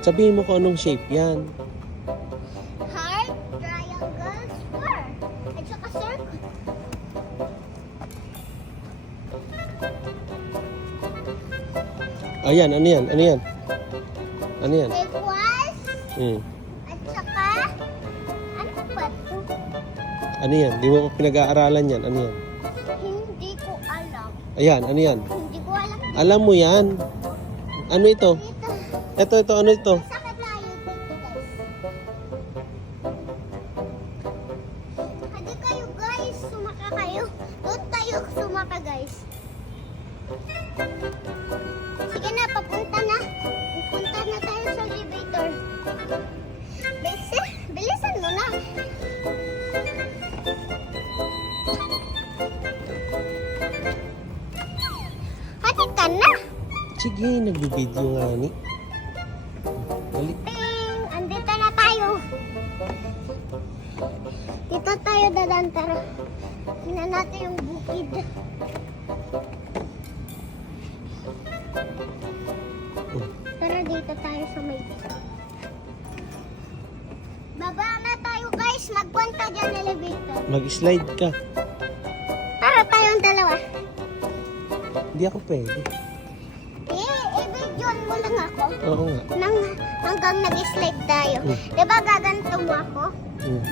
Sabihin mo kung anong shape yan. Heart, triangle, square. At saka circle. Ayan, ano yan? Ano yan? Ano yan? Equals. Hmm. At saka, ano ba ito? Ano yan? Di mo pinag-aaralan yan. Ano yan? Hindi ko alam. Ayan, ano yan? Hindi ko alam. Alam mo yan. Ano ito? Dito. Ito, ano ito? Sakit tayo dito, guys. Hadi kayo, guys. Sumaka kayo. Doon tayo sumaka, guys. Sige na, papunta na. Pupunta na tayo sa elevator. Bilisan mo na. Hadi ka na. Sige, nagbibideo nga ni. Dali. Ting! Andito na tayo. Dito tayo dadaan, tara. Tingnan natin yung bukid. Tara, dito tayo sa may... Baba na tayo, guys. Magpunta dyan elevator. Mag-slide ka. Tara tayong dalawa. Hindi ako pwede. I-videoan mo lang ako. Oo nga. Hanggang nag-slide tayo. Diba gaganto mo ako? Hmm.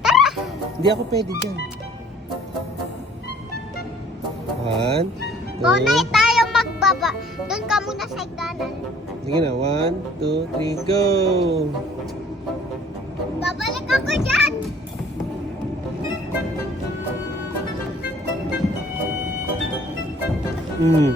Tara! Hindi ako pwede dyan. 1, 2, Tunay tayo magbaba. Doon ka muna sa hagdanan. sige na. 1, 2, 3, go! Babalik ako dyan! Hmm.